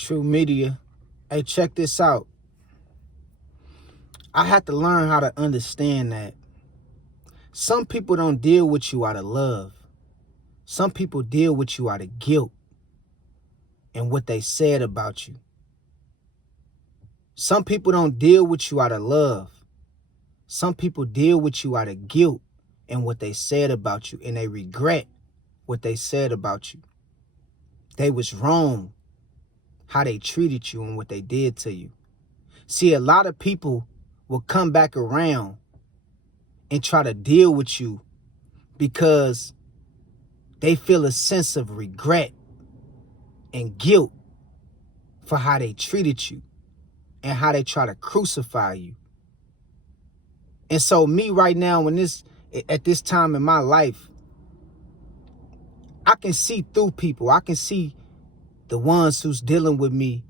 True media. Hey, check this out. I had to learn how to understand that some people don't deal with you out of love. Some people deal with you out of guilt and what they said about you. Some people don't deal with you out of love. Some people deal with you out of guilt and what they said about you, and they regret what they said about you. They was wrong how they treated you and what they did to you. See, a lot of people will come back around and try to deal with you because they feel a sense of regret and guilt for how they treated you and how they try to crucify you. And so me right now, at this time in my life, I can see through people. I can see the ones who's dealing with me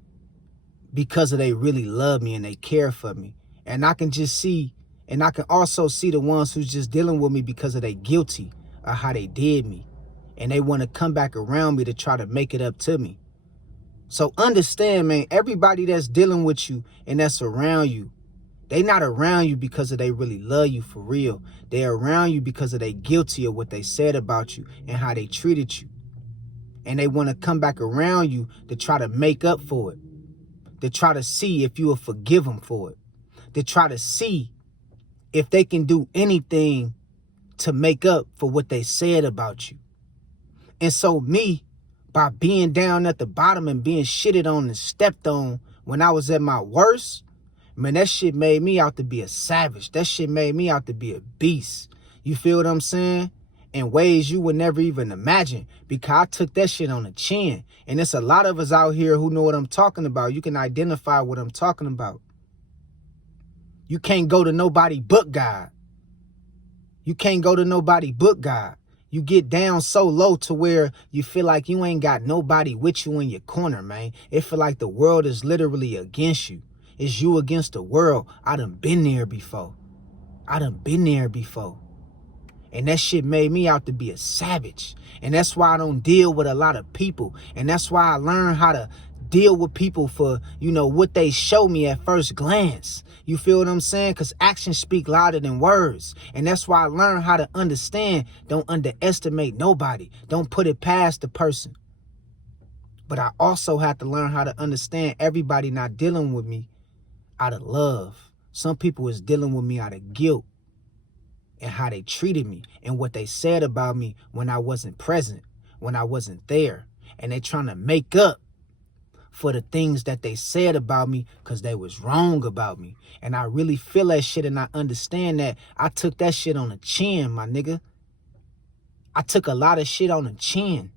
because they really love me and they care for me. And I can also see the ones who's just dealing with me because they guilty of how they did me. And they want to come back around me to try to make it up to me. So understand, man, everybody that's dealing with you and that's around you, they not around you because they really love you for real. They're around you because they guilty of what they said about you and how they treated you. And they want to come back around you to try to make up for it. To try to see if you will forgive them for it. To try to see if they can do anything to make up for what they said about you. And so me, by being down at the bottom and being shitted on and stepped on when I was at my worst, man, that shit made me out to be a savage. That shit made me out to be a beast. You feel what I'm saying? In ways you would never even imagine, because I took that shit on the chin. And there's a lot of us out here who know what I'm talking about. You can identify what I'm talking about. You can't go to nobody but God. You can't go to nobody but God. You get down so low to where you feel like you ain't got nobody with you in your corner, man. It feel like the world is literally against you. It's you against the world. I done been there before. And that shit made me out to be a savage. And that's why I don't deal with a lot of people. And that's why I learned how to deal with people for, what they show me at first glance. You feel what I'm saying? Because actions speak louder than words. And that's why I learned how to understand. Don't underestimate nobody. Don't put it past the person. But I also have to learn how to understand everybody not dealing with me out of love. Some people is dealing with me out of guilt and how they treated me and what they said about me when I wasn't present, when I wasn't there. And they trying to make up for the things that they said about me because they was wrong about me. And I really feel that shit, and I understand that. I took that shit on the chin, my nigga. I took a lot of shit on the chin.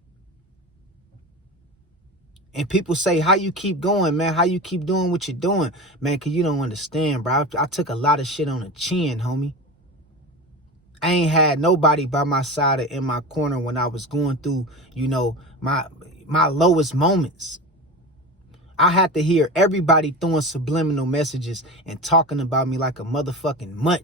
And people say, how you keep going, man? How you keep doing what you're doing? Man, because you don't understand, bro. I took a lot of shit on the chin, homie. I ain't had nobody by my side or in my corner when I was going through, my lowest moments. I had to hear everybody throwing subliminal messages and talking about me like a motherfucking mutt.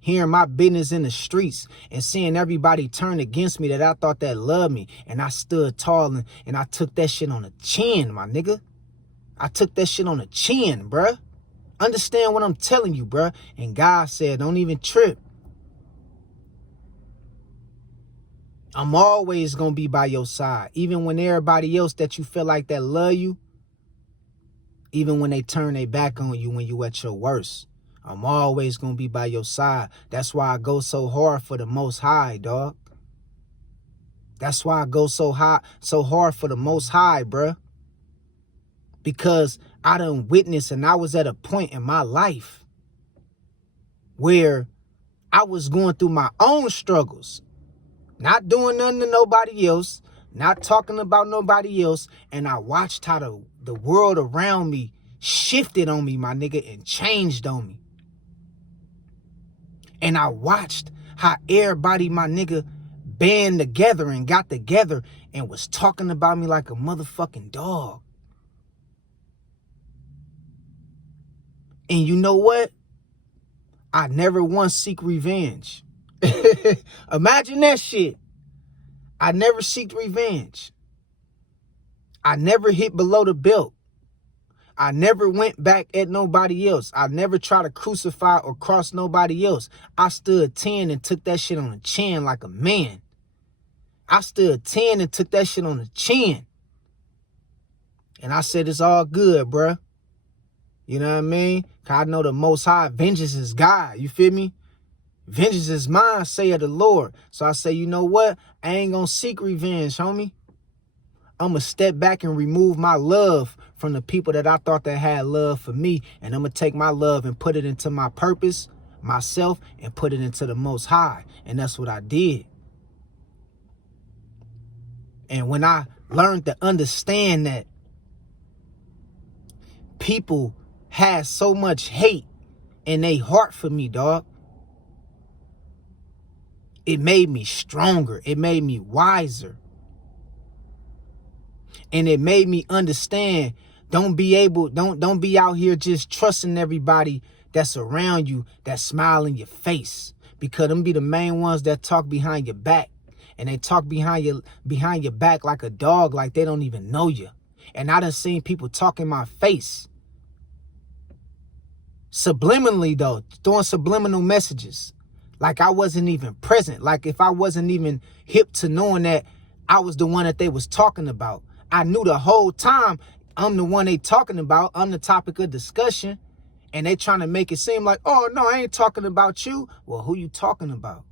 Hearing my business in the streets and seeing everybody turn against me that I thought that loved me. And I stood tall and I took that shit on the chin, my nigga. I took that shit on the chin, bruh. Understand what I'm telling you, bruh. And God said, don't even trip. I'm always going to be by your side. Even when everybody else that you feel like that love you, even when they turn their back on you when you at your worst, I'm always going to be by your side. That's why I go so hard for the Most High, dog. That's why I go so hard for the Most High, bruh. Because I done witnessed, and I was at a point in my life where I was going through my own struggles. Not doing nothing to nobody else, not talking about nobody else, and I watched how the world around me shifted on me, my nigga, and changed on me. And I watched how everybody, my nigga, band together and got together and was talking about me like a motherfucking dog. And you know what? I never once seek revenge. Imagine that shit. I never seeked revenge. I never hit below the belt. I never went back at nobody else. I never tried to crucify or cross nobody else. I stood 10 and took that shit on the chin like a man. I stood 10 and took that shit on the chin. And I said, it's all good, bruh. You know what I mean? 'Cause I know the Most High, vengeance is God. You feel me? Vengeance is mine, saith the Lord. So I say, you know what? I ain't gonna seek revenge, homie. I'm going to step back and remove my love from the people that I thought that had love for me. And I'm going to take my love and put it into my purpose, myself, and put it into the Most High. And that's what I did. And when I learned to understand that people had so much hate in their heart for me, dog, it made me stronger. It made me wiser. And it made me understand, don't be out here just trusting everybody that's around you, that smile in your face. Because them be the main ones that talk behind your back. And they talk behind your back like a dog, like they don't even know you. And I done seen people talk in my face. Subliminally though, throwing subliminal messages. Like I wasn't even present. Like if I wasn't even hip to knowing that I was the one that they was talking about. I knew the whole time I'm the one they talking about. I'm the topic of discussion. And they trying to make it seem like, oh, no, I ain't talking about you. Well, who you talking about?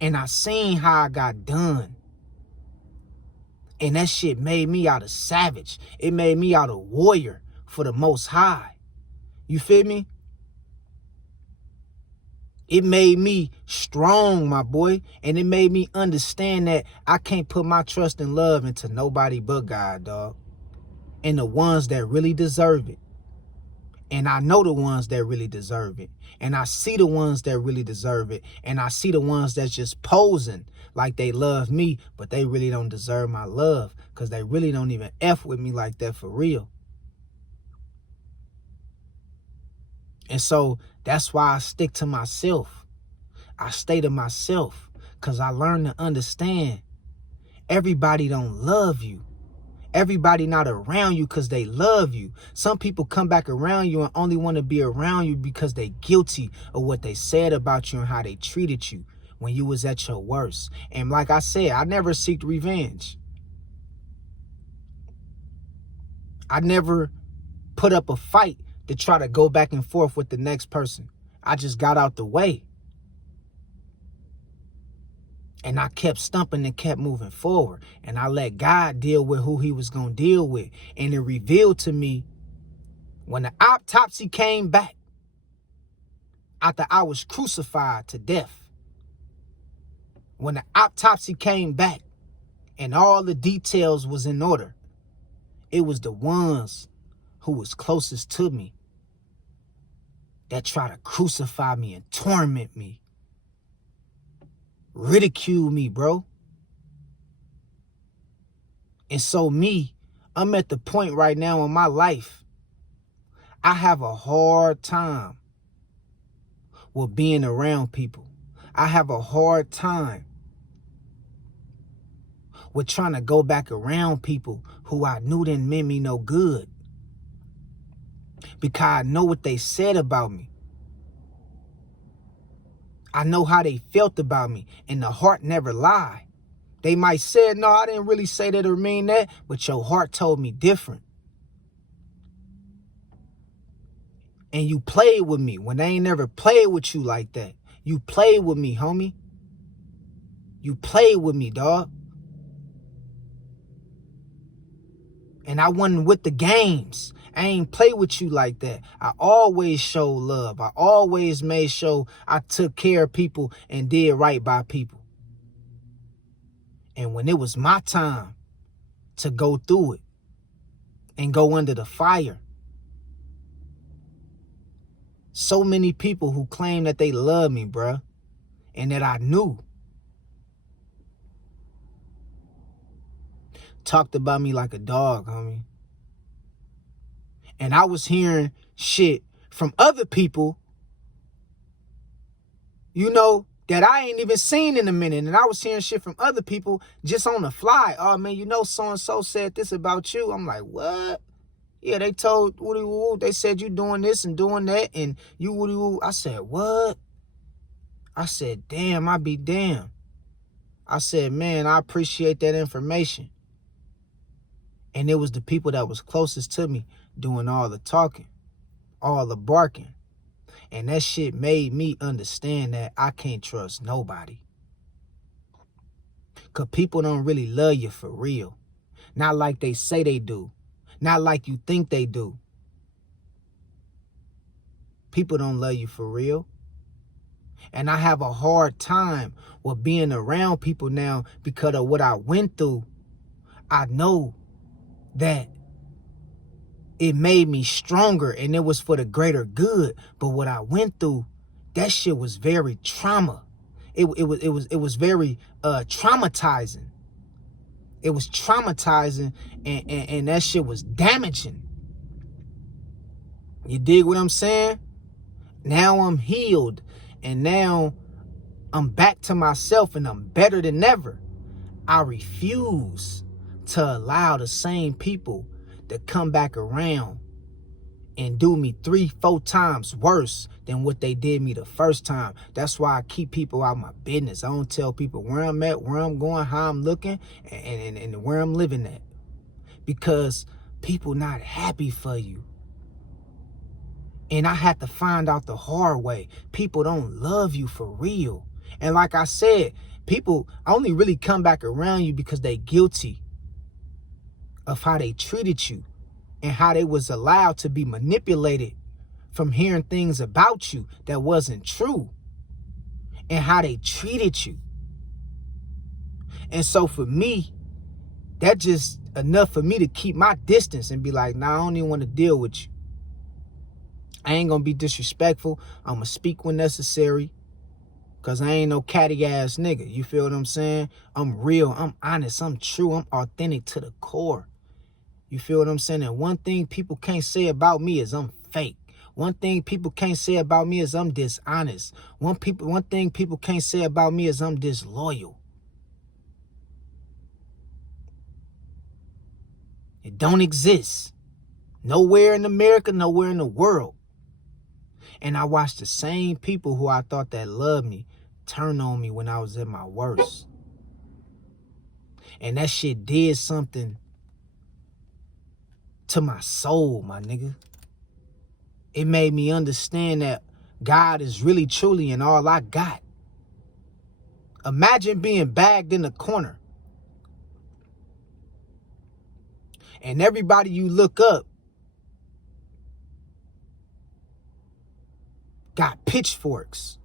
And I seen how I got done. And that shit made me out a savage. It made me out a warrior for the Most High. You feel me? It made me strong, my boy. And it made me understand that I can't put my trust and love into nobody but God, dog. And the ones that really deserve it. And I know the ones that really deserve it. And I see the ones that really deserve it. And I see the ones that's just posing like they love me, but they really don't deserve my love. Because they really don't even F with me like that for real. And so that's why I stick to myself. I stay to myself because I learned to understand everybody don't love you. Everybody not around you because they love you. Some people come back around you and only want to be around you because they guilty of what they said about you and how they treated you when you was at your worst. And like I said, I never seeked revenge. I never put up a fight to try to go back and forth with the next person. I just got out the way. And I kept stumping and kept moving forward. And I let God deal with who he was going to deal with. And it revealed to me when the autopsy came back after I was crucified to death. When the autopsy came back and all the details was in order, it was the ones who was closest to me that try to crucify me and torment me. Ridicule me, bro. And so I'm at the point right now in my life, I have a hard time with being around people. I have a hard time with trying to go back around people who I knew didn't mean me no good. Because I know what they said about me. I know how they felt about me, and the heart never lied. They might say, no, I didn't really say that or mean that, but your heart told me different. And you played with me when they ain't never played with you like that. You played with me, homie. You played with me, dog. And I wasn't with the games. I ain't play with you like that. I always showed love. I always made sure I took care of people and did right by people. And when it was my time to go through it and go under the fire, so many people who claim that they love me, bruh, and that I knew, talked about me like a dog, homie. And I was hearing shit from other people, you know, that I ain't even seen in a minute. And I was hearing shit from other people just on the fly. Oh, man, you know, so-and-so said this about you. I'm like, what? Yeah, they told woody woo. They said you doing this and doing that, and you woody woo. I said, what? I said, damn, I be damn. I said, man, I appreciate that information. And it was the people that was closest to me doing all the talking, all the barking. And that shit made me understand that I can't trust nobody. Because people don't really love you for real. Not like they say they do. Not like you think they do. People don't love you for real. And I have a hard time with being around people now because of what I went through. I know that it made me stronger and it was for the greater good. But what I went through, that shit was very trauma. It was very traumatizing. It was traumatizing, and that shit was damaging. You dig what I'm saying? Now I'm healed, and now I'm back to myself, and I'm better than ever. I refuse to allow the same people to come back around and do me 3-4 times worse than what they did me the first time. That's why I keep people out my business. I don't tell people where I'm at, where I'm going, how I'm looking, and where I'm living at. Because people not happy for you. And I had to find out the hard way. People don't love you for real. And like I said, people only really come back around you because they guilty of how they treated you and how they was allowed to be manipulated from hearing things about you that wasn't true and how they treated you. And so for me, that just enough for me to keep my distance and be like, nah, I don't even want to deal with you. I ain't gonna be disrespectful. I'm gonna speak when necessary, because I ain't no catty ass nigga. You feel what I'm saying? I'm real, I'm honest, I'm true, I'm authentic to the core. You feel what I'm saying? And one thing people can't say about me is I'm fake. One thing people can't say about me is I'm dishonest. One thing people can't say about me is I'm disloyal. It don't exist. Nowhere in America, nowhere in the world. And I watched the same people who I thought that loved me turn on me when I was at my worst. And that shit did something to my soul, my nigga. It made me understand that God is really truly in all I got. Imagine being bagged in a corner and everybody you look up got pitchforks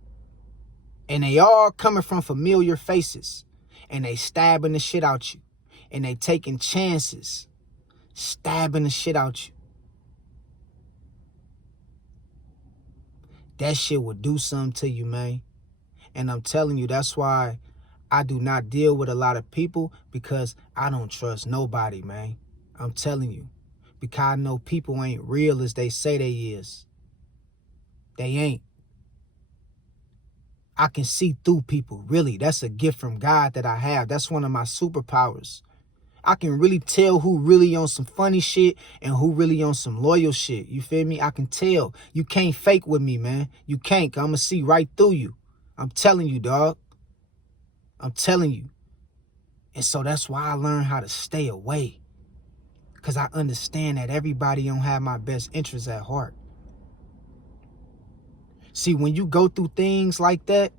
and they all coming from familiar faces and they stabbing the shit out you and they taking chances, stabbing the shit out you. That shit will do something to you, man. And I'm telling you, that's why I do not deal with a lot of people, because I don't trust nobody, man. I'm telling you. Because I know people ain't real as they say they is. They ain't. I can see through people, really. That's a gift from God that I have. That's one of my superpowers. I can really tell who really on some funny shit and who really on some loyal shit. You feel me? I can tell. You can't fake with me, man. You can't. I'm going to see right through you. I'm telling you, dog. I'm telling you. And so that's why I learned how to stay away. Because I understand that everybody don't have my best interests at heart. See, when you go through things like that,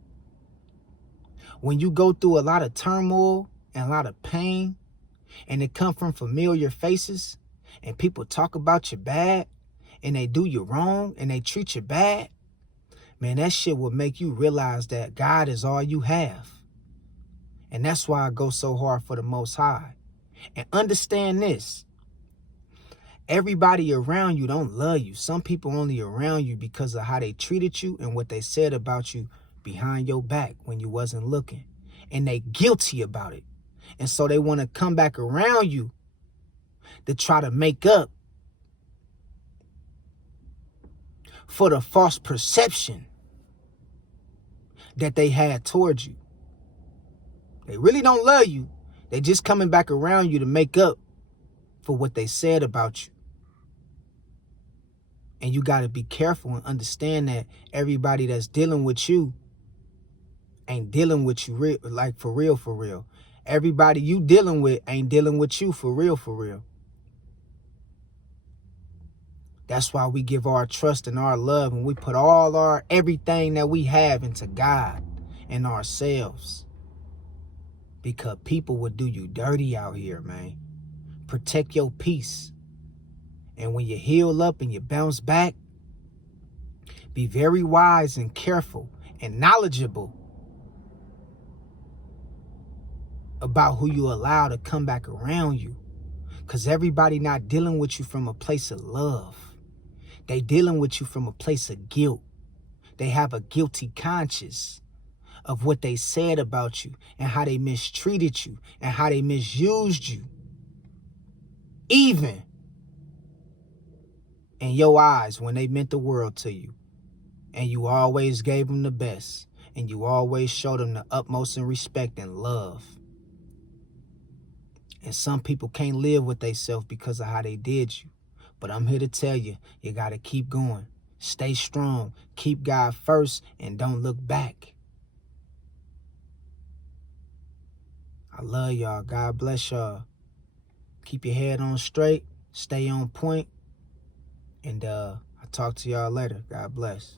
when you go through a lot of turmoil and a lot of pain, and it come from familiar faces, and people talk about you bad, and they do you wrong, and they treat you bad, man, that shit will make you realize that God is all you have. And that's why I go so hard for the Most High. And understand this. Everybody around you don't love you. Some people only around you because of how they treated you and what they said about you behind your back when you wasn't looking. And they guilty about it. And so they want to come back around you to try to make up for the false perception that they had towards you. They really don't love you. They just coming back around you to make up for what they said about you. And you got to be careful and understand that everybody that's dealing with you ain't dealing with you like for real, for real. Everybody you dealing with ain't dealing with you for real, for real. That's why we give our trust and our love and we put all our everything that we have into God and ourselves. Because people will do you dirty out here, man. Protect your peace. And when you heal up and you bounce back, be very wise and careful and knowledgeable about who you allow to come back around you. Because everybody not dealing with you from a place of love. They dealing with you from a place of guilt. They have a guilty conscience of what they said about you and how they mistreated you and how they misused you. Even in your eyes when they meant the world to you. And you always gave them the best. And you always showed them the utmost in respect and love. And some people can't live with themselves because of how they did you. But I'm here to tell you, you got to keep going. Stay strong. Keep God first and don't look back. I love y'all. God bless y'all. Keep your head on straight. Stay on point. And I'll talk to y'all later. God bless.